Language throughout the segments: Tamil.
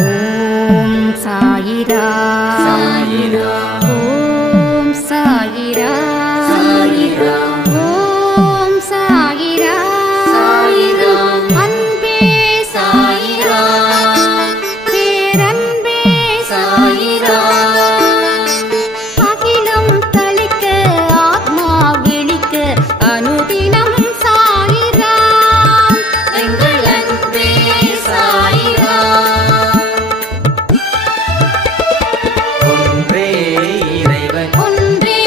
ஓம் சாயிரா சாயிரா ஓம் சாயிரா சாயிரா ஓம் சாயிரா சாயிரா அன்பே சாயிரா பேரன்பே சாயிரா அகிலம் தளிக்க ஆத்மா விழிக்க அனுதினம் சாயிரா எங்கள் அன்பே சாயிரா ஒன்றே இறைவன் ஒன்றே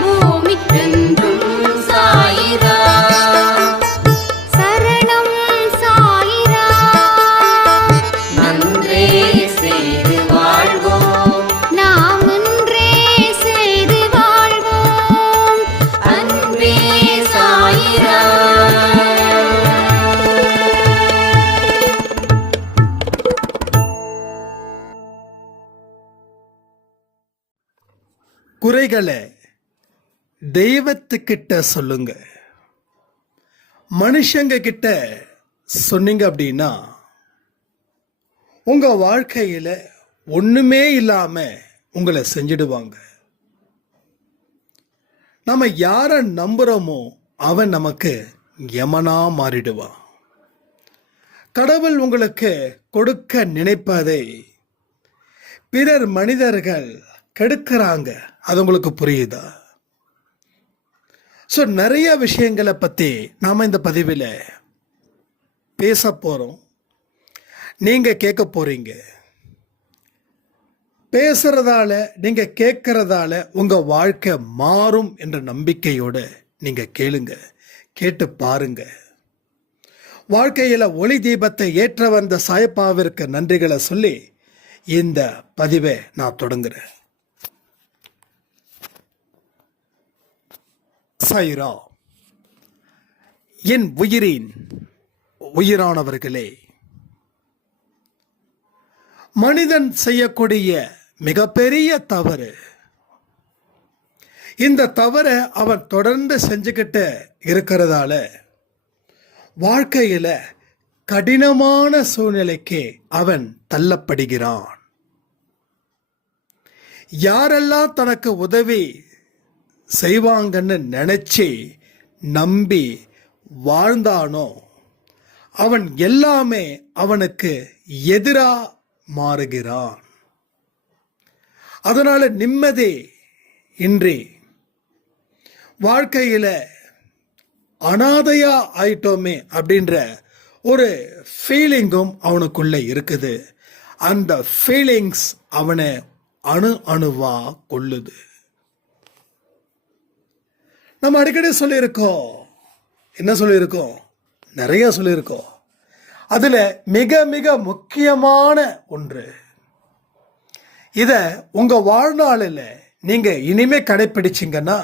பூமிக்கென்றும் சாயிரா சரணம் சாயிரா நன்றே செய்து வாழ்வோம் நாம் ஒன்றே செய்து வாழ்வோம் அன்பே சாயிரா குறைகளை தெய்வத்துக்கிட்ட சொல்லுங்க. மனுஷங்க கிட்ட சொன்னீங்க அப்படின்னா உங்க வாழ்க்கையில ஒண்ணுமே இல்லாம உங்களை செஞ்சிடுவாங்க. நம்ம யாரை நம்புறோமோ அவன் நமக்கு யமனா மாறிடுவான். கடவுள் உங்களுக்கு கொடுக்க நினைப்பதை பிறர் மனிதர்கள் கெடுக்கிறாங்க. அது உங்களுக்கு புரியுதா? ஸோ நிறைய விஷயங்களை பற்றி நாம் இந்த பதிவில் பேச போகிறோம். நீங்கள் கேட்க போகிறீங்க. பேசுறதால நீங்கள் கேட்கறதால உங்கள் வாழ்க்கை மாறும் என்ற நம்பிக்கையோடு நீங்கள் கேளுங்க, கேட்டு பாருங்க. வாழ்க்கையில் ஒளி தீபத்தை ஏற்ற வந்த சாயப்பாவிற்கு நன்றிகளை சொல்லி இந்த பதிவை நான் தொடங்குறேன். சாயிரா, என் உயிரின் உயிரானவர்களே, மனிதன் செய்யக்கூடிய மிகப்பெரிய தவறு, இந்த தவறை அவன் தொடர்ந்து செஞ்சுக்கிட்டு இருக்கிறதால வாழ்க்கையில கடினமான சூழ்நிலைக்கு அவன் தள்ளப்படுகிறான். யாரெல்லாம் தனக்கு உதவி செய்வாங்கன்னு நினைச்சு நம்பி வாழ்ந்தானோ அவன் எல்லாமே அவனுக்கு எதிரா மாறுகிறான். அதனால நிம்மதி இன்றி வாழ்க்கையில அனாதையா ஆயிட்டோமே அப்படின்ற ஒரு ஃபீலிங்கும் அவனுக்குள்ள இருக்குது. அந்த ஃபீலிங்ஸ் அவனை அணுவா கொள்ளுது. நம்ம அடிக்கடி சொல்லியிருக்கோம். என்ன சொல்லியிருக்கோம்? நிறைய சொல்லியிருக்கோம். அதில் மிக மிக முக்கியமான ஒன்று, இதை உங்கள் வாழ்நாளில் நீங்கள் இனிமே கடைப்பிடிச்சிங்கன்னா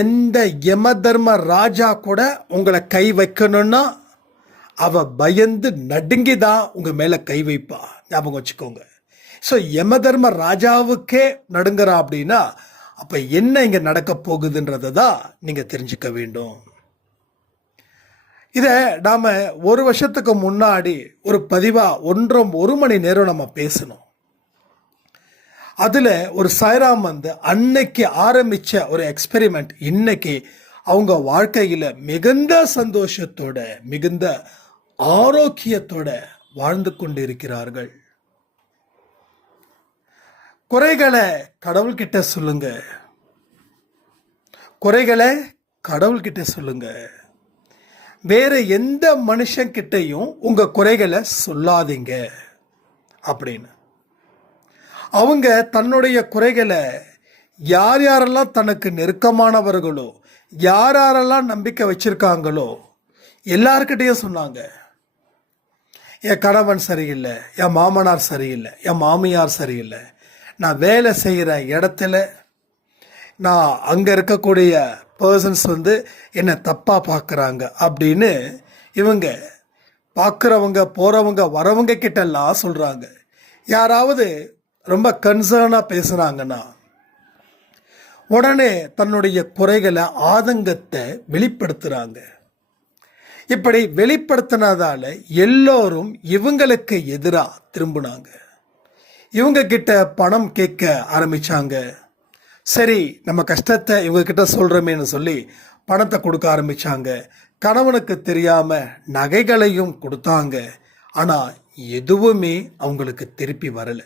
எந்த யம தர்ம ராஜா கூட உங்களை கை வைக்கணும்னா அவ பயந்து நடுங்கி தான் உங்கள் மேலே கை வைப்பா. ஞாபகம் வச்சுக்கோங்க. ஸோ யம தர்ம ராஜாவுக்கே நடுங்குறா அப்படின்னா அப்போ என்ன இங்கே நடக்க போகுதுன்றதை தான் நீங்கள் தெரிஞ்சுக்க வேண்டும். இதை நாம் ஒரு வருஷத்துக்கு முன்னாடி ஒரு பதிவாக ஒரு மணி நேரம் நம்ம பேசணும். அதில் ஒரு சாய்ராம் வந்து அன்னைக்கு ஆரம்பித்த ஒரு எக்ஸ்பெரிமெண்ட் இன்னைக்கு அவங்க வாழ்க்கையில் மிகுந்த சந்தோஷத்தோட மிகுந்த ஆரோக்கியத்தோட வாழ்ந்து கொண்டு இருக்கிறார்கள். குறைகளை கடவுள்கிட்ட சொல்லுங்க. குறைகளை கடவுள்கிட்ட சொல்லுங்க. வேற எந்த மனுஷங்கிட்டையும் உங்க குறைகளை சொல்லாதீங்க அப்படின்னு. அவங்க தன்னுடைய குறைகளை யார் யாரெல்லாம் தனக்கு நெருக்கமானவர்களோ யார் யாரெல்லாம் நம்பிக்கை வச்சிருக்காங்களோ எல்லார்கிட்டையும் சொன்னாங்க. என் கணவன் சரியில்லை, என் மாமனார் சரியில்லை, என் மாமியார் சரியில்லை, நான் வேலை செய்கிற இடத்துல நான் அங்கே இருக்கக்கூடிய பர்சன்ஸ் வந்து என்னை தப்பாக பார்க்குறாங்க அப்படின்னு இவங்க பார்க்குறவங்க போகிறவங்க வரவங்க கிட்டெல்லாம் சொல்கிறாங்க. யாராவது ரொம்ப கன்சர்னாக பேசுகிறாங்கன்னா உடனே தன்னுடைய குறைகளை ஆதங்கத்தை வெளிப்படுத்துகிறாங்க. இப்படி வெளிப்படுத்தினதால எல்லோரும் இவங்களுக்கு எதிராக திரும்பினாங்க. இவங்க கிட்ட பணம் கேட்க ஆரம்பிச்சாங்க. சரி, நம்ம கஷ்டத்தை இவங்க கிட்ட சொல்றோமேன்னு சொல்லி பணத்தை கொடுக்க ஆரம்பிச்சாங்க. கணவனுக்கு தெரியாம நகைகளையும் கொடுத்தாங்க. ஆனா எதுவுமே அவங்களுக்கு திருப்பி வரல.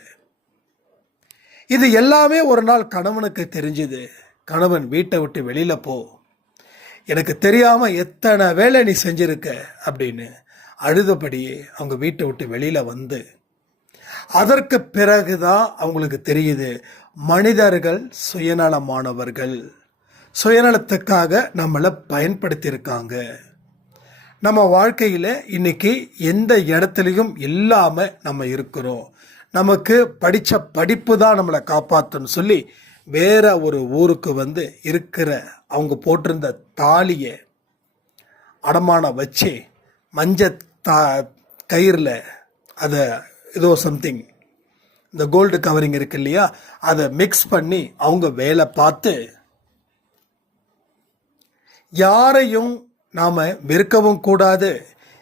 இது எல்லாமே ஒரு நாள் கணவனுக்கு தெரிஞ்சுது. கணவன் வீட்டை விட்டு வெளியில போ, எனக்கு தெரியாம எத்தனை வேலை நீ செஞ்சிருக்க அப்படின்னு அழுதபடியே அவங்க வீட்டை விட்டு வெளியில வந்து, அதற்கு பிறகுதான் அவங்களுக்கு தெரியுது மனிதர்கள் சுயநலமானவர்கள், சுயநலத்துக்காக நம்மளை பயன்படுத்தியிருக்காங்க. நம்ம வாழ்க்கையில் இன்னைக்கு எந்த இடத்துலையும் இல்லாமல் நம்ம இருக்கிறோம். நமக்கு படித்த படிப்பு தான் நம்மளை காப்பாற்றுன்னு சொல்லி வேற ஒரு ஊருக்கு வந்து இருக்கிற அவங்க போட்டிருந்த தாலியை அடமானம் வச்சு மஞ்ச கயிறில் அதை ஏதோ சம்திங் இந்த கோல்டு கவரிங் இருக்கு இல்லையா, அதை மிக்ஸ் பண்ணி அவங்க வேலை பார்த்து யாரையும் நாம் வெறுக்கவும் கூடாது,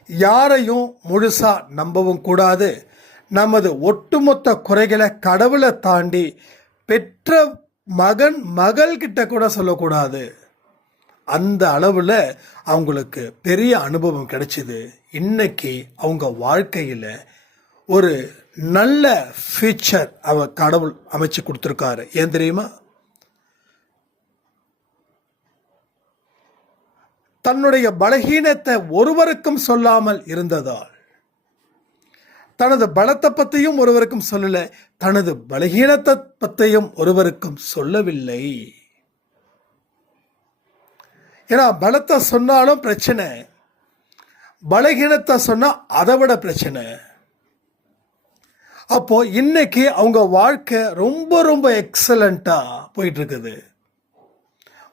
யாரையும் முழுசாக நம்பவும் கூடாது. நமது ஒட்டுமொத்த குறைகளை கடவுளை தாண்டி பெற்ற மகன் மகள்கிட்ட கூட சொல்லக்கூடாது. அந்த அளவில் அவங்களுக்கு பெரிய அனுபவம் கிடைச்சிது. இன்னைக்கு அவங்க வாழ்க்கையில் ஒரு நல்ல ஃபியூச்சர் கடவுள் அமைச்சு கொடுத்துருக்காரு. ஏன் தெரியுமா? தன்னுடைய பலகீனத்தை ஒருவருக்கும் சொல்லாமல் இருந்ததால், தனது பலத்தை பற்றியும் ஒருவருக்கும் சொல்லல, தனது பலகீனத்தை பற்றியும் ஒருவருக்கும் சொல்லவில்லை. ஏன்னா பலத்தை சொன்னாலும் பிரச்சனை, பலகீனத்தை சொன்னா அதை விட பிரச்சனை. அப்போ இன்னைக்கு அவங்க வாழ்க்கை ரொம்ப ரொம்ப எக்ஸலண்டா போயிட்டு இருக்குது.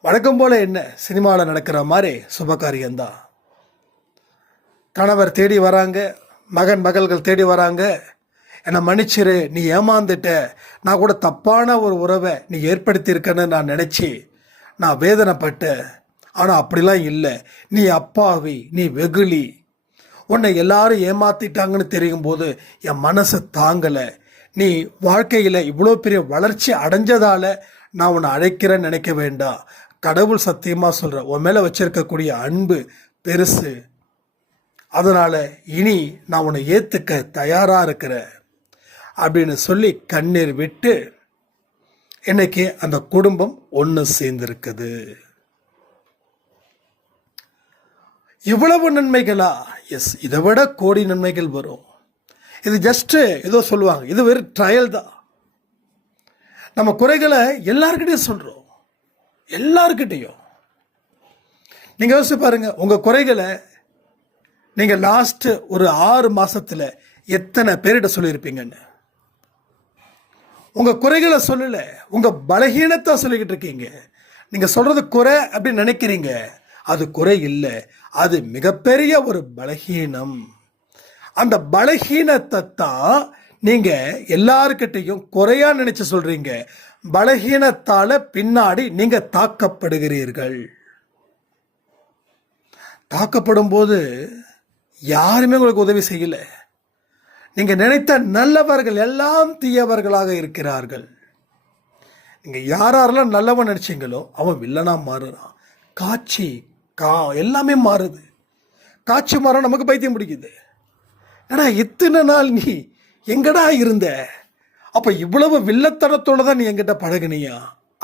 வழக்கம் போல என்ன சினிமாவில் நடக்கிற மாதிரி சுபகாரியம்தான். கணவர் தேடி வராங்க, மகன் மகள்கள் தேடி வராங்க, என்னை மன்னிச்சிரு, நீ ஏமாந்துட்ட, நான் கூட தப்பான ஒரு உறவை நீ ஏற்படுத்தியிருக்கன்னு நான் நினச்சி நான் வேதனைப்பட்டேன். ஆனால் அப்படிலாம் இல்லை, நீ அப்பாவி, நீ வெகுளி, உன்னை எல்லாரும் ஏமாத்திட்டாங்கன்னு தெரியும் போது என் மனசு தாங்கலை, நீ வாழ்க்கையில் இவ்வளோ பெரிய வளர்ச்சி அடைஞ்சதால நான் உன்னை அழைக்கிறேன்னு நினைக்க வேண்டாம், கடவுள் சத்தியமாக சொல்கிறேன், உன் மேலே வச்சிருக்கக்கூடிய அன்பு பெருசு, அதனால் இனி நான் உன்னை ஏற்றுக்க தயாராக இருக்கிறேன் அப்படின்னு சொல்லி கண்ணீர் விட்டு இன்னைக்கு அந்த குடும்பம் ஒன்று சேர்ந்திருக்குது. இவ்வளவு நன்மைகளா? எஸ், இதை விட கோடி நன்மைகள் வரும். இது ஜஸ்ட்டு ஏதோ சொல்லுவாங்க, இது வெறும் ட்ரையல் தான். நம்ம குறைகளை எல்லாருக்கிட்டையும் சொல்கிறோம், எல்லாருக்கிட்டையும். நீங்கள் யோசிச்சு பாருங்க, உங்கள் குறைகளை நீங்கள் லாஸ்ட்டு ஒரு 6 மாதத்தில் எத்தனை பேர்கிட்ட சொல்லியிருப்பீங்கன்னு. உங்கள் குறைகளை சொல்லலை, உங்கள் பலகீனத்தை சொல்லிக்கிட்டு இருக்கீங்க. நீங்கள் சொல்கிறது குறை அப்படின்னு நினைக்கிறீங்க, அது குறை இல்லை, அது மிகப்பெரிய ஒரு பலகீனம். அந்த பலகீனத்தை தான் நீங்கள் எல்லாருக்கிட்டையும் குறையா நினைச்சு சொல்றீங்க. பலகீனத்தால பின்னாடி நீங்க தாக்கப்படுகிறீர்கள். தாக்கப்படும் போது யாருமே உங்களுக்கு உதவி செய்யல. நீங்க நினைத்த நல்லவர்கள் எல்லாம் தீயவர்களாக இருக்கிறார்கள். நீங்க யாரெல்லாம் நல்லவன் நினைச்சீங்களோ அவன் வில்லனா மாறுறான். காட்சி எல்லாமே மாறுது. காட்சி மாற நமக்கு பைத்தியம் பிடிக்குது. ஏன்னா இத்தனை நாள் நீ எங்கடா இருந்த, அப்ப இவ்வளவு வில்லத்தனத்தோட தான் நீ என்கிட்ட பழகுனியா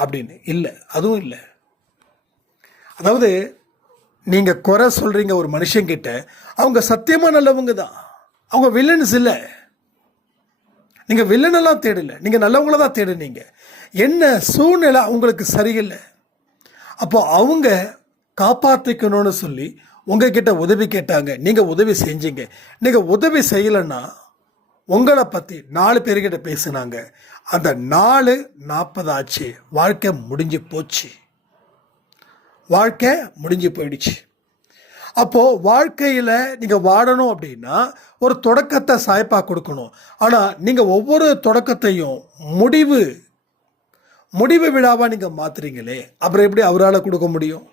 அப்படின்னு. இல்லை, அதுவும் இல்லை. அதாவது நீங்க குறை சொல்றீங்க ஒரு மனுஷங்கிட்ட, அவங்க சத்தியமா நல்லவங்க தான், அவங்க வில்லன்ஸ் இல்லை. நீங்க வில்லனெல்லாம் தேடல, நீங்க நல்லவங்கள தான் தேடுனீங்க. என்ன சூழ்நிலை அவங்களுக்கு சரியில்லை, அப்போ அவங்க காப்பாற்றிக்கணும்னு சொல்லி உங்ககிட்ட உதவி கேட்டாங்க, நீங்க உதவி செஞ்சீங்க. நீங்க உதவி செய்யலைன்னா உங்களை பற்றி 4 பேர்கிட்ட பேசுனாங்க. அந்த 4:40 ஆச்சு, வாழ்க்கை முடிஞ்சு போச்சு, வாழ்க்கை முடிஞ்சு போயிடுச்சு. அப்போது வாழ்க்கையில் நீங்கள் வாழணும் அப்படின்னா ஒரு தொடக்கத்தை சாய்ப்பாக கொடுக்கணும். ஆனால் நீங்கள் ஒவ்வொரு தொடக்கத்தையும் முடிவு விழாவாக நீங்கள் மாற்றுறீங்களே, அப்புறம் எப்படி அவரால் கொடுக்க முடியும்?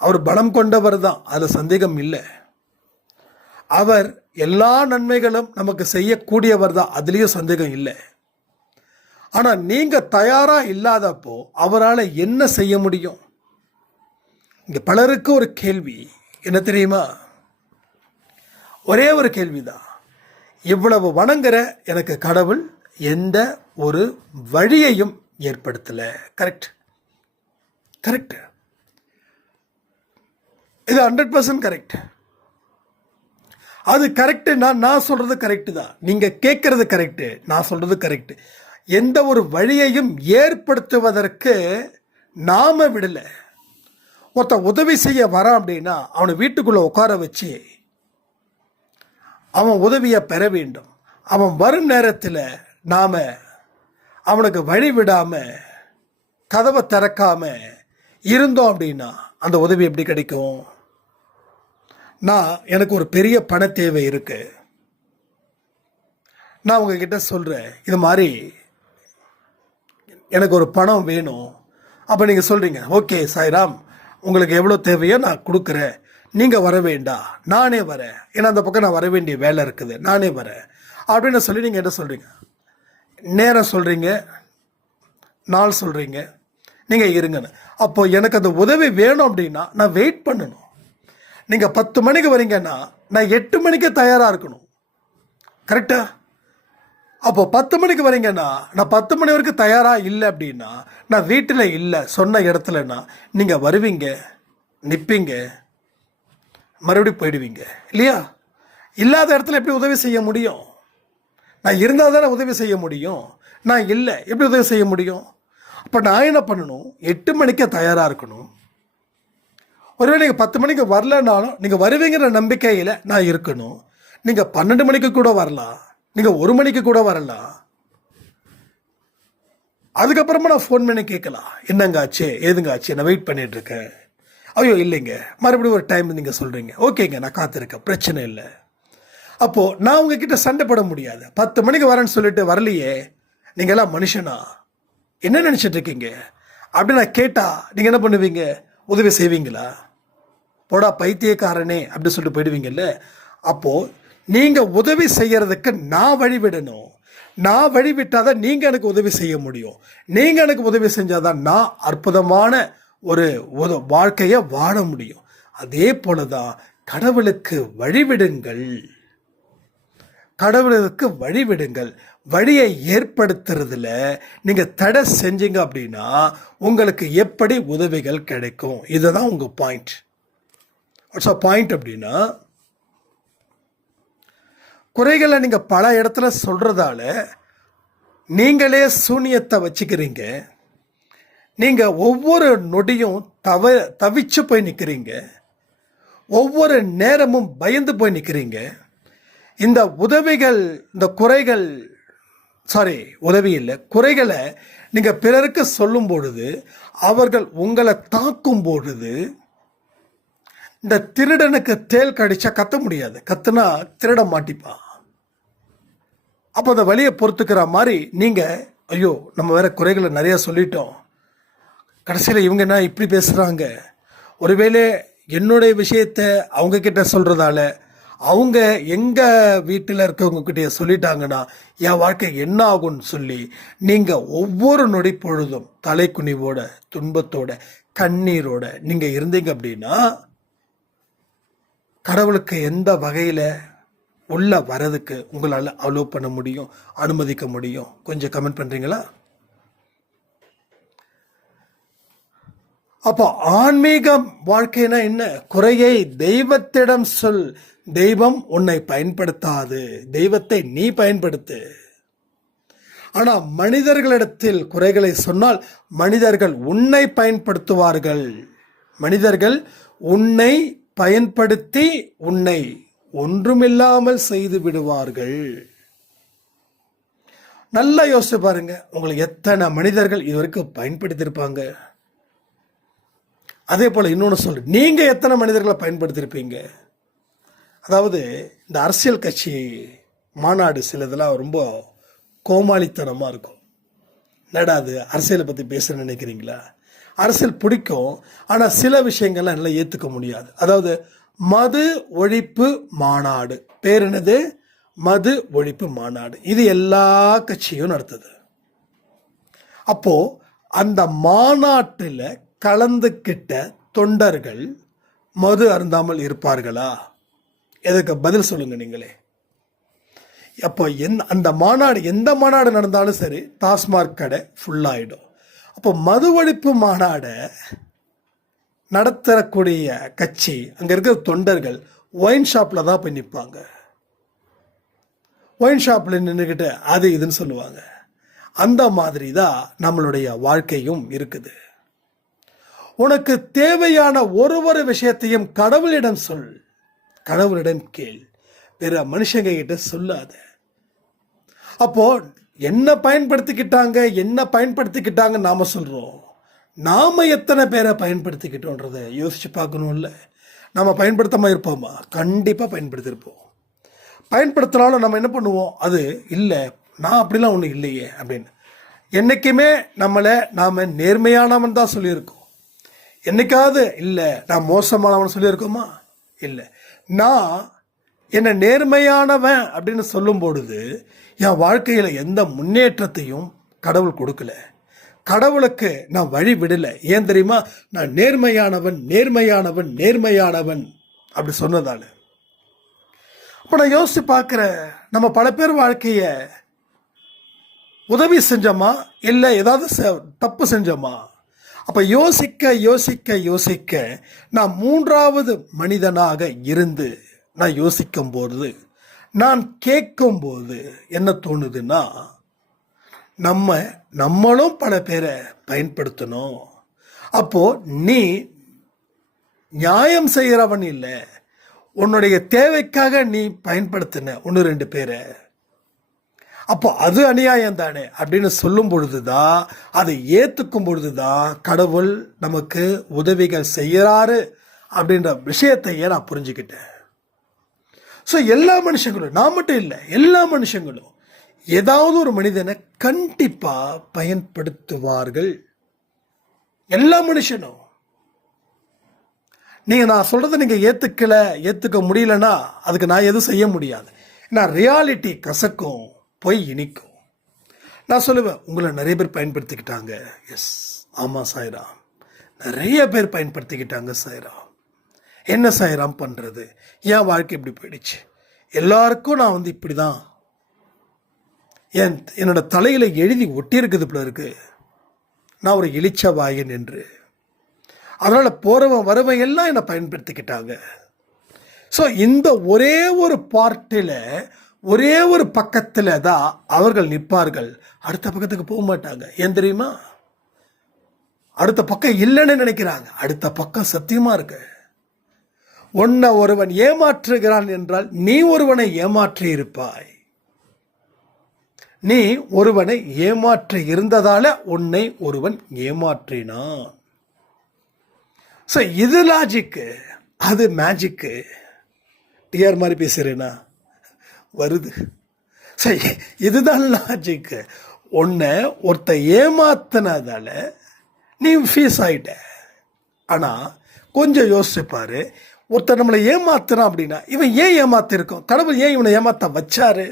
அவர் பலம் கொண்டவர் தான், அதில் சந்தேகம் இல்லை. அவர் எல்லா நன்மைகளும் நமக்கு செய்யக்கூடியவர் தான், அதுலேயும் சந்தேகம் இல்லை. ஆனால் நீங்கள் தயாராக இல்லாதப்போ அவரால் என்ன செய்ய முடியும்? இங்கே பலருக்கு ஒரு கேள்வி என்ன தெரியுமா? ஒரே ஒரு கேள்விதான், இவ்வளவு வணங்குற எனக்கு கடவுள் எந்த ஒரு வழியையும் ஏற்படுத்தலை. கரெக்ட் கரெக்ட், இது 100% கரெக்ட். அது கரெக்டு. நான் சொல்றது கரெக்டு தான், நீங்க கேட்கறது கரெக்டு, நான் சொல்றது கரெக்டு. எந்த ஒரு வழியையும் ஏற்படுத்துவதற்கு நாம விடலை. ஒருத்தன் உதவி செய்ய வரான் அப்படின்னா அவனை வீட்டுக்குள்ள உட்கார வச்சு அவன் உதவியை பெற வேண்டும். அவன் வரும் நேரத்தில் நாம அவனுக்கு வழி விடாம கதவை திறக்காம இருந்தோம் அப்படின்னா அந்த உதவி எப்படி கிடைக்கும்? எனக்கு ஒரு பெரிய பண தேவை இருக்கு, நான் உங்ககிட்ட சொல்றேன் இது மாதிரி எனக்கு ஒரு பணம் வேணும். அப்போ நீங்கள் சொல்றீங்க, ஓகே சாய்ராம், உங்களுக்கு எவ்வளோ தேவையோ நான் கொடுக்குறேன், நீங்கள் வர வேண்டாம், நானே வரேன், ஏன்னா அந்த பக்கம் நான் வர வேண்டிய வேலை இருக்குது, நானே வரேன் அப்படின்னு சொல்லி நீங்கள் என்ன சொல்கிறீங்க? நேரம் சொல்கிறீங்க, நாள் சொல்கிறீங்க, நீங்கள் இருங்கன்னு. அப்போது எனக்கு அந்த உதவி வேணும் அப்படின்னா நான் வெயிட் பண்ணணும். நீங்கள் 10 மணிக்கு வரீங்கன்னா நான் 8 மணிக்கு தயாராக இருக்கணும். கரெக்டா? அப்போ 10 மணிக்கு வரீங்கன்னா நான் 10 மணி வரைக்கும் தயாராக இல்லை அப்படின்னா நான் வீட்டில் இல்லை சொன்ன இடத்துலன்னா நீங்கள் வருவீங்க, நிற்பீங்க, மறுபடியும் போயிடுவீங்க இல்லையா? இல்லாத இடத்துல எப்படி உதவி செய்ய முடியும்? நான் இருந்தால் தானே உதவி செய்ய முடியும். நான் இல்லை, எப்படி உதவி செய்ய முடியும்? அப்போ நான் என்ன பண்ணணும்? 8 மணிக்கு தயாராக இருக்கணும். ஒருவேளை நீங்கள் 10 மணிக்கு வரலனாலும் நீங்கள் வருவீங்கிற நம்பிக்கையில் நான் இருக்கணும். நீங்கள் 12 மணிக்கு கூட வரலாம், நீங்கள் 1 மணிக்கு கூட வரலாம். அதுக்கப்புறமா நான் ஃபோன் பண்ணி கேட்கலாம், என்னங்க ஆச்சு, ஏதுங்க ஆச்சு, நான் வெயிட் பண்ணிட்டு இருக்கேன். ஐயோ இல்லைங்க, மறுபடியும் ஒரு டைம் நீங்கள் சொல்கிறீங்க, ஓகேங்க நான் காத்திருக்கேன், பிரச்சனை இல்லை. அப்போது நான் உங்ககிட்ட சண்டை போட முடியாது. 10 மணிக்கு வரேன்னு சொல்லிட்டு வரலையே, நீங்கள் எல்லாம் மனுஷனா, என்ன நினச்சிட்டு இருக்கீங்க அப்படி நான் கேட்டால் நீங்கள் என்ன பண்ணுவீங்க? உதவி செய்வீங்களா? போடா பைத்தியக்காரனே அப்படி சொல்லிட்டு போயிடுவீங்கல்ல. அப்போது நீங்கள் உதவி செய்யறதுக்கு நான் வழிவிடணும். நான் வழிவிட்டாதான் நீங்கள் எனக்கு உதவி செய்ய முடியும். நீங்கள் எனக்கு உதவி செஞ்சாதான் நான் அற்புதமான ஒரு வாழ்க்கையை வாழ முடியும். அதே போல தான் கடவுளுக்கு வழிவிடுங்கள். கடவுளுக்கு வழிவிடுங்கள். வழியை ஏற்படுத்துறதுல நீங்கள் தடை செஞ்சீங்க அப்படின்னா உங்களுக்கு எப்படி உதவிகள் கிடைக்கும்? இதுதான் உங்கள் பாயிண்ட். வாட்ஸ் அ பாயிண்ட் அப்படின்னா, குறைகளை நீங்கள் பல இடத்துல சொல்கிறதால நீங்களே சூனியத்தை வச்சுக்கிறீங்க. நீங்கள் ஒவ்வொரு நொடியும் தவிச்சு போய் நிற்கிறீங்க. ஒவ்வொரு நேரமும் பயந்து போய் நிற்கிறீங்க. இந்த உதவிகள், இந்த குறைகள், உதவி இல்லை, குறைகளை நீங்கள் பிறருக்கு சொல்லும் பொழுது, அவர்கள் உங்களை தாக்கும் பொழுது, இந்த திருடனுக்கு தேல் கடிச்சா கத்த முடியாது, கத்துனா திருட மாட்டிப்பான். அப்போ அந்த வழியை பொறுத்துக்கிற மாதிரி நீங்கள், ஐயோ நம்ம வேற குறைகளை நிறைய சொல்லிட்டோம், கடைசியில் இவங்க என்ன இப்படி பேசுகிறாங்க, ஒருவேளை என்னுடைய விஷயத்தை அவங்கக்கிட்ட சொல்கிறதால அவங்க எங்கள் வீட்டில் இருக்கவங்கக்கிட்டே சொல்லிட்டாங்கன்னா என் வாழ்க்கை என்ன ஆகும்னு சொல்லி நீங்கள் ஒவ்வொரு நொடி பொழுதும் தலைக்குனிவோட, துன்பத்தோட, கண்ணீரோட நீங்கள் இருந்தீங்க அப்படின்னா கடவுளுக்கு எந்த வகையில் உள்ள வரதுக்கு உங்களால் அலோவ் பண்ண முடியும், அனுமதிக்க முடியும்? கொஞ்சம் கமெண்ட் பண்ணுறீங்களா? அப்போ ஆன்மீக வாழ்க்கைனா என்ன? குறையை தெய்வத்திடம் சொல், தெய்வம் உன்னை பயன்படுத்தாது, தெய்வத்தை நீ பயன்படுத்து. ஆனால் மனிதர்களிடத்தில் குறைகளை சொன்னால் மனிதர்கள் உன்னை பயன்படுத்துவார்கள். மனிதர்கள் உன்னை பயன்படுத்தி உன்னை ஒன்றுமில்லாமல் செய்து விடுவார்கள். நல்லா யோசிச்சு பாருங்க, உங்களுக்கு எத்தனை மனிதர்கள் இதுவரைக்கும் பயன்படுத்தியிருப்பாங்க. அதே போல் இன்னொன்று சொல்கிறேன், நீங்கள் எத்தனை மனிதர்களை பயன்படுத்தியிருப்பீங்க? அதாவது இந்த அரசியல் கட்சி மாநாடு சிலதெல்லாம் ரொம்ப கோமாளித்தனமாக இருக்கும். என்னடா அது அரசியலை பற்றி பேசுகிறேன்னு நினைக்கிறீங்களா? அரசியல் பிடிக்கும், ஆனால் சில விஷயங்கள்லாம் என்னால் ஏற்றுக்க முடியாது. அதாவது மது ஒழிப்பு மாநாடு, பேர் என்னது? மது ஒழிப்பு மாநாடு. இது எல்லா கட்சியும் நடத்துது. அப்போ அந்த மாநாட்டில் கலந்துக்கிட்ட தொண்டர்கள் மது அருந்தாமல் இருப்பார்களா? எதுக்கு பதில் சொல்லுங்க நீங்களே. அப்போ அந்த மாநாடு, எந்த மாநாடு நடந்தாலும் சரி, டாஸ்மாக் கடை ஃபுல்லாகிடும். அப்போ மது ஒழிப்பு மாநாடை நடத்தக்கூடிய கட்சி, அங்கே இருக்கிற தொண்டர்கள் ஒயின் ஷாப்பில் தான் போய் நிற்பாங்க. ஒயின் ஷாப்பில் நின்றுக்கிட்டு அது இதுன்னு சொல்லுவாங்க. அந்த மாதிரி தான் நம்மளுடைய வாழ்க்கையும் இருக்குது. உனக்கு தேவையான ஒரு விஷயத்தையும் கடவுளிடம் சொல், கடவுளிடம் கேள், வேற மனுஷங்க கிட்ட சொல்லாத. அப்போ என்ன பயன்படுத்திக்கிட்டாங்க நாம சொல்றோம். நாம எத்தனை பேரை பயன்படுத்திக்கிட்டோன்றதை யோசிச்சு பார்க்கணும்ல. நம்ம பயன்படுத்தாம இருப்போமா? கண்டிப்பா பயன்படுத்தியிருப்போம். பயன்படுத்தினாலும் நம்ம என்ன பண்ணுவோம்? அது இல்லை, நான் அப்படிலாம் ஒன்றும் இல்லையே அப்படின்னு. என்னைக்குமே நம்மளை நாம் நேர்மையானவன் தான் சொல்லியிருக்கோம். என்னைக்காவது இல்லை நான் மோசமானவன் சொல்லியிருக்கோமா? இல்லை. நான் என்னை நேர்மையானவன் அப்படின்னு சொல்லும் பொழுது என் வாழ்க்கையில் எந்த முன்னேற்றத்தையும் கடவுள் கொடுக்கல. கடவுளுக்கு நான் வழி விடலை. ஏன் தெரியுமா? நான் நேர்மையானவன் நேர்மையானவன் நேர்மையானவன் அப்படி சொன்னதால. அப்போ நான் யோசிச்சு பார்க்குறேன், நம்ம பல பேர் வாழ்க்கையை உதவி செஞ்சோமா இல்லை ஏதாவது தப்பு செஞ்சோமா? அப்போ யோசிக்க யோசிக்க யோசிக்க நான் மூன்றாவது மனிதனாக இருந்து நான் யோசிக்கும்போது, நான் கேட்கும்போது என்ன தோணுதுன்னா, நம்மளும் பல பேரை பயன்படுத்தணும். அப்போ நீ நியாயம் செய்கிறவன் இல்லை, உன்னுடைய தேவைக்காக நீ பயன்படுத்தின 1-2 பேரை. அப்போ அது அநியாயம் தானே அப்படின்னு சொல்லும் பொழுதுதான், அதை ஏற்றுக்கும் பொழுதுதான் கடவுள் நமக்கு உதவிகள் செய்யறாரு அப்படின்ற விஷயத்தையே நான் புரிஞ்சுக்கிட்டேன். ஸோ எல்லா மனுஷங்களும், நான் மட்டும் இல்லை, எல்லா மனுஷங்களும் ஏதாவது ஒரு மனிதனை கண்டிப்பா பயன்படுத்துவார்கள். எல்லா மனுஷனும். நீங்க நான் சொல்றதை நீங்க ஏத்துக்க முடியலன்னா அதுக்கு நான் எதுவும் செய்ய முடியாது. நான் ரியாலிட்டி கசக்கும், பொய் இனிக்கும். நான் சொல்லுவேன், உங்களை நிறைய பேர் பயன்படுத்திக்கிட்டாங்க. எஸ், ஆமாம் சாய்ராம், நிறைய பேர் பயன்படுத்திக்கிட்டாங்க சாய்ராம். என்ன சாய்ராம் பண்ணுறது? என் வாழ்க்கை இப்படி போயிடுச்சு. எல்லாருக்கும் நான் இப்படி தான், என்னோட தலையில் எழுதி ஒட்டியிருக்குது போல இருக்கு, நான் ஒரு இளிச்ச வாயன் என்று. அதனால் போகிறவன் வரவன் எல்லாம் என்னை பயன்படுத்திக்கிட்டாங்க. ஸோ இந்த ஒரே ஒரு பார்ட்டில், ஒரே ஒரு பக்கத்தில் தான் அவர்கள் நிற்பார்கள். அடுத்த பக்கத்துக்கு போக மாட்டாங்க. ஏன் தெரியுமா? அடுத்த பக்கம் இல்லைன்னு நினைக்கிறாங்க. அடுத்த பக்கம் சத்தியமா இருக்கு. உன்னை ஒருவன் ஏமாற்றுகிறான் என்றால் நீ ஒருவனை ஏமாற்றி இருப்பாய். நீ ஒருவனை ஏமாற்றி இருந்ததால உன்னை ஒருவன் ஏமாற்றினான். ஸோ இது லாஜிக்கு, அது மேஜிக்கு. டிஆர் மாதிரி பேசுறேனா வருது. சரி, இதுதான் லாஜிக்கு. உன்னை ஒருத்த ஏமாத்தினதால நீ ஃபீஸ் ஆயிட்ட. ஆனால் கொஞ்சம் யோசிச்சுப்பாரு, ஒருத்தர் நம்மளை ஏமாத்துறான் அப்படின்னா இவன் ஏன் ஏமாத்திருக்கோம்? கடவுள் ஏன் இவனை ஏமாத்த வச்சாரு?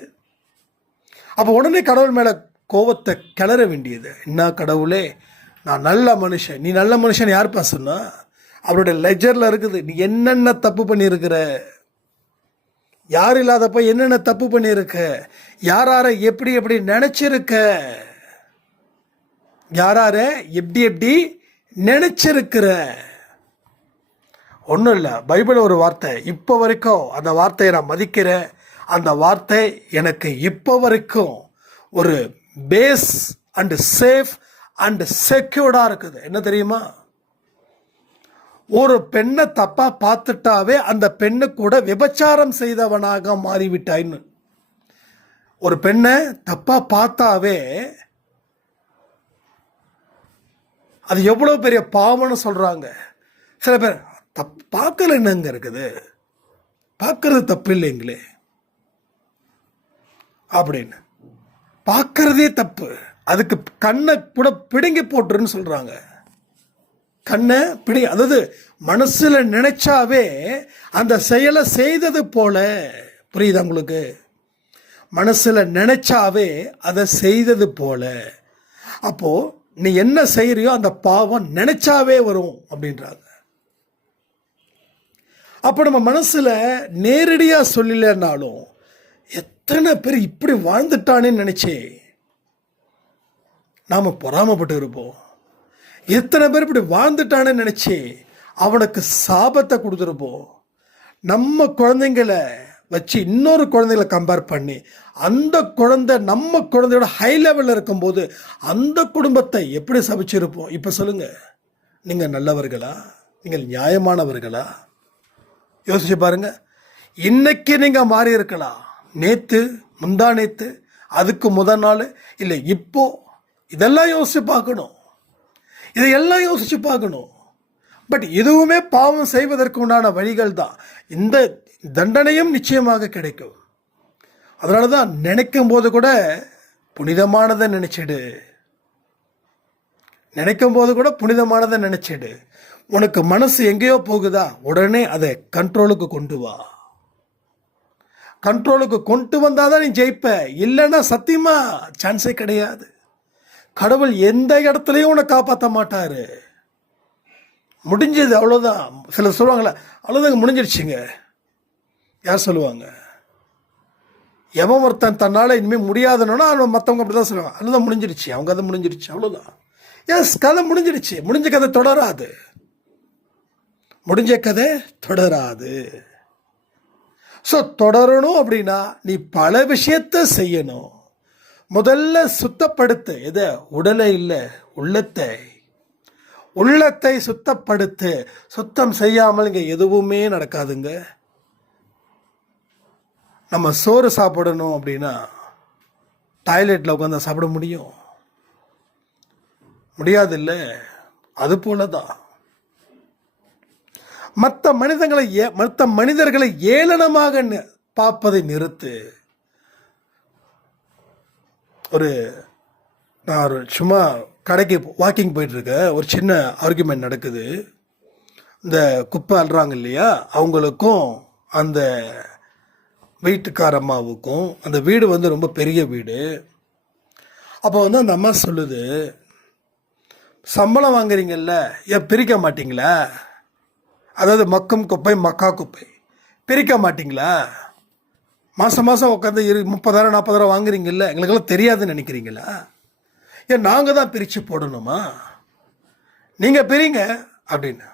அப்போ உடனே கடவுள் மேலே கோபத்தை கிளற வேண்டியது. என்ன கடவுளே, நான் நல்ல மனுஷன், நீ நல்ல மனுஷன் யாருப்பா சொன்னா? அவருடைய லெஜரில் இருக்குது. நீ என்னென்ன தப்பு பண்ணியிருக்கிற, யார் இல்லாதப்ப என்னென்ன தப்பு பண்ணியிருக்க, யாரார எப்படி எப்படி நினைச்சிருக்க, யாரார எப்படி எப்படி நினைச்சிருக்கிற. ஒன்றும் இல்லை, பைபிள் ஒரு வார்த்தை, இப்போ வரைக்கும் அந்த வார்த்தையை நான் மதிக்கிறேன். அந்த வார்த்தை எனக்கு இப்போ வரைக்கும் ஒரு பேஸ் அண்ட் சேஃப் அண்ட் செக்யூர்டாக இருக்குது. என்ன தெரியுமா? ஒரு பெண்ணை தப்பா பார்த்துட்டாவே அந்த பெண்ணு கூட விபச்சாரம் செய்தவனாக மாறிவிட்டாயின்னு. ஒரு பெண்ணை தப்பா பார்த்தாவே அது எவ்வளவு பெரிய பாவம்னு சொல்றாங்க. சில பேர் பார்க்கல, என்னங்க இருக்குது, பார்க்கறது தப்பு இல்லைங்களே அப்படின்னு. பார்க்கறதே தப்பு, அதுக்கு கண்ணை கூட பிடுங்கி போட்டுருன்னு சொல்றாங்க. கண்ணை பிடி, அதாவது மனசுல நினைச்சாவே அந்த செயலை செய்தது போல. புரியுதா உங்களுக்கு? மனசுல நினைச்சாவே அதை செய்தது போல. அப்போ நீ என்ன செய்யறியோ அந்த பாவம் நினைச்சாவே வரும் அப்படின்றாங்க. அப்போ நம்ம மனசுல நேரடியா சொல்லலைன்னாலும் எத்தனை பேர் இப்படி வாழ்ந்துட்டானேன்னு நினைச்சே நாம பொறாமப்பட்டு இருப்போம். எத்தனை பேர் இப்படி வாழ்ந்துட்டானேன்னு நினைச்சே அவனுக்கு சாபத்தை கொடுத்துருப்போம். நம்ம குழந்தைங்களை வச்சு இன்னொரு குழந்தைகளை கம்பேர் பண்ணி அந்த குழந்தை நம்ம குழந்தையோட ஹை லெவலில் இருக்கும்போது அந்த குடும்பத்தை எப்படி சபிச்சிருப்போம்? இப்போ சொல்லுங்க, நீங்கள் நல்லவர்களா? நீங்கள் நியாயமானவர்களா? யோசிச்சு பாருங்க. இன்னைக்கு நீங்கள் மாறி இருக்கலாம், நேற்று, முந்தா நேற்று, அதுக்கு முதல் நாள், இல்லை இப்போ. இதெல்லாம் யோசிச்சு பார்க்கணும், இதையெல்லாம் யோசிச்சு பார்க்கணும். பட் இதுவுமே பாவம் செய்வதற்கு உண்டான வழிகள் தான். இந்த தண்டனையும் நிச்சயமாக கிடைக்கும். அதனால தான் நினைக்கும் போது கூட புனிதமானதை நினைச்சிடு. நினைக்கும் போது கூட புனிதமானதை நினைச்சிடு. உனக்கு மனசு எங்கேயோ போகுதா, உடனே அதை கண்ட்ரோலுக்கு கொண்டு வா. கண்ட்ரோலுக்கு கொண்டு வந்தாதான் நீ ஜெயிப்ப. இல்லைன்னா சத்தியமா சான்ஸே கிடையாது. கடவுள் எந்த இடத்துலையும் உன்னை காப்பாற்ற மாட்டாரு. முடிஞ்சது, அவ்வளோதான். சிலர் சொல்லுவாங்களே, அவ்வளோதாங்க முடிஞ்சிடுச்சுங்க. யார் சொல்லுவாங்க? எவன் ஒருத்தன் தன்னால் இனிமேல் முடியாதுன்னா மற்றவங்க அப்படி தான் சொல்லுவாங்க, அவ்வளோதான் முடிஞ்சிடுச்சு, அவங்க கதை முடிஞ்சிடுச்சு, அவ்வளோதான். எஸ், கதை முடிஞ்சிடுச்சு. முடிஞ்ச கதை தொடராது. முடிஞ்ச கதை தொடராது. ஸோ தொடரணும் அப்படின்னா நீ பல விஷயத்தை செய்யணும். முதல்ல சுத்தப்படுத்து. எதை? உடலை இல்லை, உள்ளத்தை. உள்ளத்தை சுத்தப்படுத்து. சுத்தம் செய்யாமல் இங்கே எதுவுமே நடக்காதுங்க. நம்ம சோறு சாப்பிடணும் அப்படின்னா டாய்லெட்டில் உட்காந்து சாப்பிட முடியும்? முடியாது இல்லை? அது போல தான் மற்ற மனிதர்களை ஏளனமாக பார்ப்பதை நிறுத்து. நான் சும்மா கடைக்கு வாக்கிங் போயிட்டுருக்கேன். ஒரு சின்ன ஆர்குமெண்ட் நடக்குது. இந்த குப்பை அள்ளுறாங்க இல்லையா, அவங்களுக்கும் அந்த வீட்டுக்கார அம்மாவுக்கும். அந்த வீடு ரொம்ப பெரிய வீடு. அப்போ அந்த அம்மா சொல்லுது, சம்பளம் வாங்குறீங்கல்ல, ஏன் பிரிக்க மாட்டிங்களா? அதாவது மக்கும் குப்பை, மக்கா குப்பை பிரிக்க மாட்டிங்களா? மாதம் மாதம் உட்காந்து 30,000 40,000 வாங்குறீங்கல்ல, எங்களுக்கெல்லாம் தெரியாதுன்னு நினைக்கிறீங்களா? ஏன் நாங்கள் தான் பிரித்து போடணுமா? நீங்கள் பிரிங்க அப்படின்னு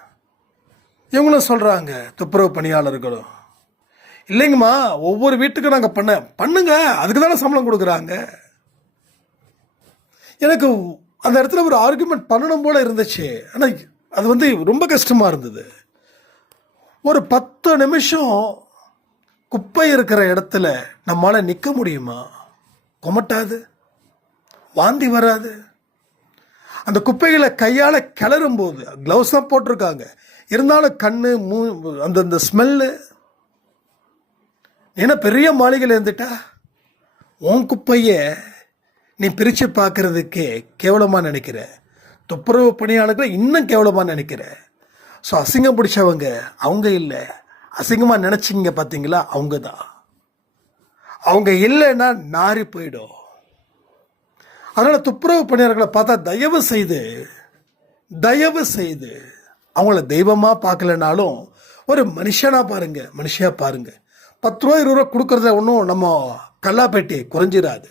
இவங்களும் சொல்கிறாங்க. துப்புரவு பணியாளர்களும், இல்லைங்கம்மா, ஒவ்வொரு வீட்டுக்கும் நாங்கள் பண்ணுங்க, அதுக்கு தானே சம்பளம் கொடுக்குறாங்க. எனக்கு அந்த இடத்துல ஒரு ஆர்குமெண்ட் பண்ணணும் போல இருந்துச்சு. ஆனால் அது ரொம்ப கஷ்டமாக இருந்தது. ஒரு 10 நிமிஷம் குப்பை இருக்கிற இடத்துல நம்மளால் நிற்க முடியுமா? கொமட்டாது, வாந்தி வராது. அந்த குப்பைகளை கையால் கிளறும் போது க்ளவுஸ் தான் போட்டிருக்காங்க, இருந்தாலும் கண்ணு அந்த ஸ்மெல்லு. ஏன்னா பெரிய மாளிகையில் இருந்துட்டா உன் குப்பையை நீ பிரித்து பார்க்கறதுக்கே கேவலமாக நினைக்கிற. துப்புரவு பணியாளர்களை இன்னும் கேவலமாக நினைக்கிற. ஸோ அசிங்கம் பிடிச்சவங்க அவங்க இல்லை, அசிங்கமாக நினச்சிங்க பார்த்தீங்களா, அவங்க தான். அவங்க இல்லைன்னா நாரி போயிடும். அதனால் துப்புரவு பணியாளர்களை பார்த்தா தயவு செய்து அவங்கள தெய்வமாக பார்க்கலனாலும் ஒரு மனுஷனாக பாருங்கள், மனுஷியாக பாருங்கள். 10 ரூபா 20 ரூபா கொடுக்குறத ஒன்றும் நம்ம கல்லாப்பேட்டி குறைஞ்சிடாது.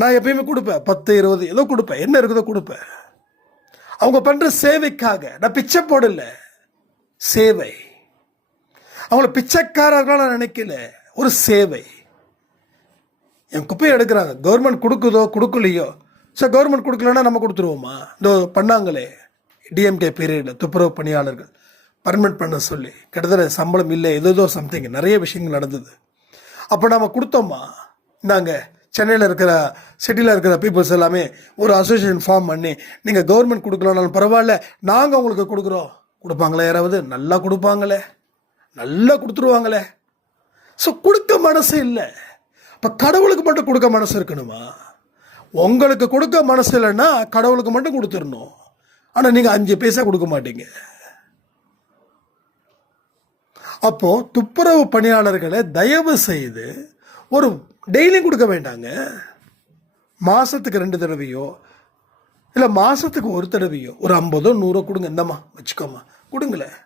நான் எப்பயுமே கொடுப்பேன், 10 20 ஏதோ கொடுப்பேன், என்ன இருக்குதோ கொடுப்பேன். அவங்க பண்ணுற சேவைக்காக. நான் பிச்சை போடல, சேவை. அவங்கள பிச்சைக்காரர்களாக நான் நினைக்கல, ஒரு சேவை. என் குப்பையை எடுக்கிறாங்க, கவர்மெண்ட் கொடுக்குதோ கொடுக்கலையோ, சார் கவர்மெண்ட் கொடுக்கலன்னா நம்ம கொடுத்துருவோமா? இந்த பண்ணாங்களே டிஎம்கே பீரியடில் துப்புரவு பணியாளர்கள் பர்மனெண்ட் பண்ண சொல்லி கிட்டத்தட்ட சம்பளம் இல்லை, ஏதோ சம்திங் நிறைய விஷயங்கள் நடந்தது. அப்போ நம்ம கொடுத்தோமா? இந்தாங்க, சென்னையில் இருக்கிற சிட்டியில் இருக்கிற பீப்புள்ஸ் எல்லாமே ஒரு அசோசியேஷன் ஃபார்ம் பண்ணி, நீங்கள் கவர்மெண்ட் கொடுக்கலனாலும் பரவாயில்ல, நாங்கள் உங்களுக்கு கொடுக்குறோம். கொடுப்பாங்களே யாராவது? நல்லா கொடுப்பாங்களே, நல்லா கொடுத்துருவாங்களே. ஸோ கொடுக்க மனசு இல்லை. இப்போ கடவுளுக்கு மட்டும் கொடுக்க மனசு இருக்கணுமா? உங்களுக்கு கொடுக்க மனசு இல்லைன்னா கடவுளுக்கு மட்டும் கொடுத்துடணும். ஆனால் நீங்கள் 5 பைசா கொடுக்க மாட்டீங்க. அப்போ துப்புரவு பணியாளர்களை தயவு செய்து ஒரு டெய்லியும் கொடுக்க வேண்டாங்க, மாதத்துக்கு 2 தடவையோ இல்லை மாதத்துக்கு 1 தடவையோ ஒரு 50 100 கொடுங்க. இந்தம்மா வச்சுக்கோமா, கொடுங்களேன்,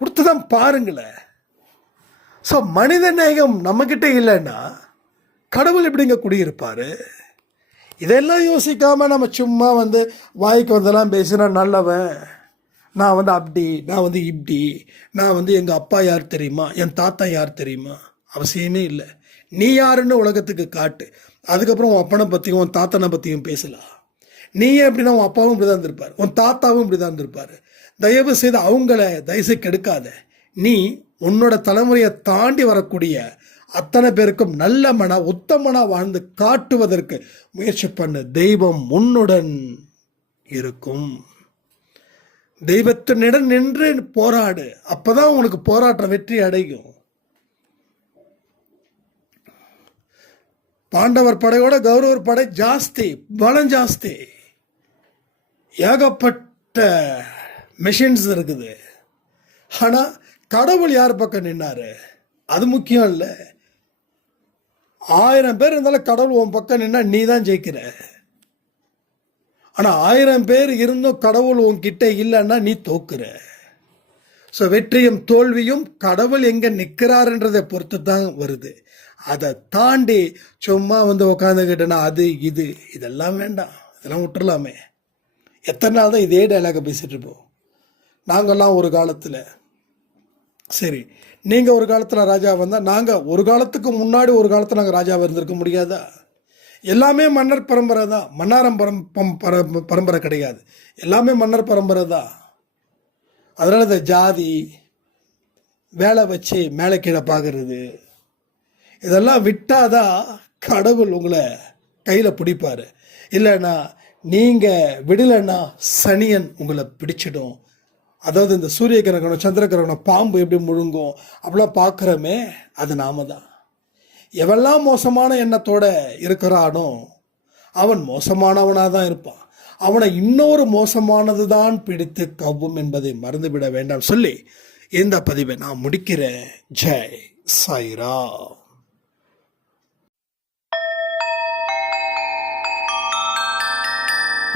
கொடுத்து தான் பாருங்களேன். ஸோ மனித நேயம் நம்மக்கிட்ட இல்லைன்னா கடவுள் எப்படிங்க குடியிருப்பார்? இதெல்லாம் யோசிக்காமல் நம்ம சும்மா வாய்க்கு வந்தெல்லாம் பேசினா நல்லவன், நான் அப்படி, நான் இப்படி, நான் எங்கள் அப்பா யார் தெரியுமா, என் தாத்தா யார் தெரியுமா, அவசியமே இல்லை. நீ யாருன்னு உலகத்துக்கு காட்டு, அதுக்கப்புறம் உன் அப்பனை பற்றியும் உன் தாத்தனை பற்றியும் பேசலாம். நீயே எப்படின்னா உன் அப்பாவும் இப்படி தான் இருந்திருப்பார், உன் தாத்தாவும் இப்படி தான் இருந்திருப்பார். தயவு செய்து அவங்கள தயவுசெய்து கெடுக்காத. நீ உன்னோட தலைமுறையை தாண்டி வரக்கூடிய அத்தனை பேருக்கும் நல்ல உத்தமனா வாழ்ந்து காட்டுவதற்கு முயற்சி பண்ணு. தெய்வம் உன்னுடன் இருக்கும். தெய்வத்தினிடம் நின்று போராடு, அப்பதான் உனக்கு போராட்டம் வெற்றி அடையும். பாண்டவர் படையோட கௌரவர் படை ஜாஸ்தி, பலம் ஜாஸ்தி, ஏகப்பட்ட மெஷின்ஸ் இருக்குது. ஆனா கடவுள் யார் பக்கம் நின்னாரு அது முக்கியம் இல்லை. 1000 பேர் இருந்தாலும் கடவுள் உன் பக்கம் நின்னா நீ தான் ஜெயிக்கிற. ஆனால் 1000 பேர் இருந்தும் கடவுள் உன்கிட்ட இல்லைன்னா நீ தோக்குற. ஸோ வெற்றியும் தோல்வியும் கடவுள் எங்கே நிற்கிறாருன்றதை பொறுத்து தான் வருது. அதை தாண்டி சும்மா உட்காந்துக்கிட்டேன்னா அது இதெல்லாம் வேண்டாம், இதெல்லாம் விட்டுறலாமே. எத்தனை நாள் தான் இதே டைலாகை பேசிகிட்டு இருப்போம். நாங்கள்லாம் ஒரு காலத்தில், சரி நீங்கள் ஒரு காலத்தில் ராஜா வந்தால் நாங்கள் ஒரு காலத்துக்கு முன்னாடி ஒரு காலத்தில் நாங்கள் ராஜாவாக இருந்திருக்க முடியாதா? எல்லாமே மன்னர் பரம்பரை தான், மன்னாரம் பரம்பரை கிடையாது, எல்லாமே மன்னர் பரம்பரை தான். அதனால் இந்த ஜாதி வேலை வச்சு மேலே கீழே பார்க்கறது இதெல்லாம் விட்டாதான் கடவுள் உங்களை கையில் பிடிப்பார். இல்லைன்னா நீங்கள் விடலைன்னா சனியன் உங்களை பிடிச்சிடும். அதாவது இந்த சூரிய கிரகணம், சந்திர கிரகணம், பாம்பு எப்படி முழுங்கும் அப்படிலாம் பார்க்குறோமே, அது நாம தான். எவெல்லாம் மோசமான எண்ணத்தோட இருக்கிறானோ அவன் மோசமானவனாக தான் இருப்பான். அவனை இன்னொரு மோசமானது தான் பிடித்து கவ்வும் என்பதை மறந்துவிட வேண்டாம் சொல்லி இந்த பதிவை நான் முடிக்கிறேன். ஜெய் சாய்ராம்.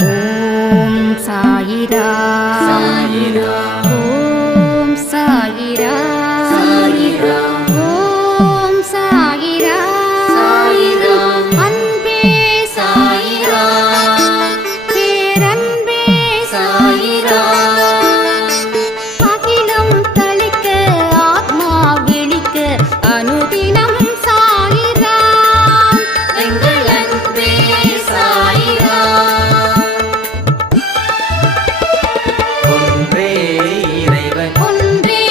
ஓம் சாயிரா சாயிரா ஓம் சாயிரா சாயிரா ஓம் சாயிரா சாயிரா அன்பே சாயிரா பேரன்பே சாயிரா அகிலம் தளிக்க ஆத்மா விழிக்க அனுதினம் சாயிரா எங்கள் அன்பே சாயிரா ஒன்றே இறைவன் ஒன்றே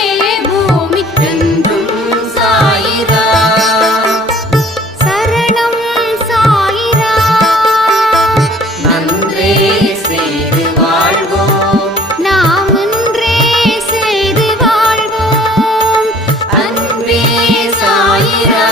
பூமிக்கென்றும் சாயிரா சரணம் சாயிரா நன்றே செய்து வாழ்வோம் நாம் ஒன்றே செய்து வாழ்வோம் அன்பே சாயிரா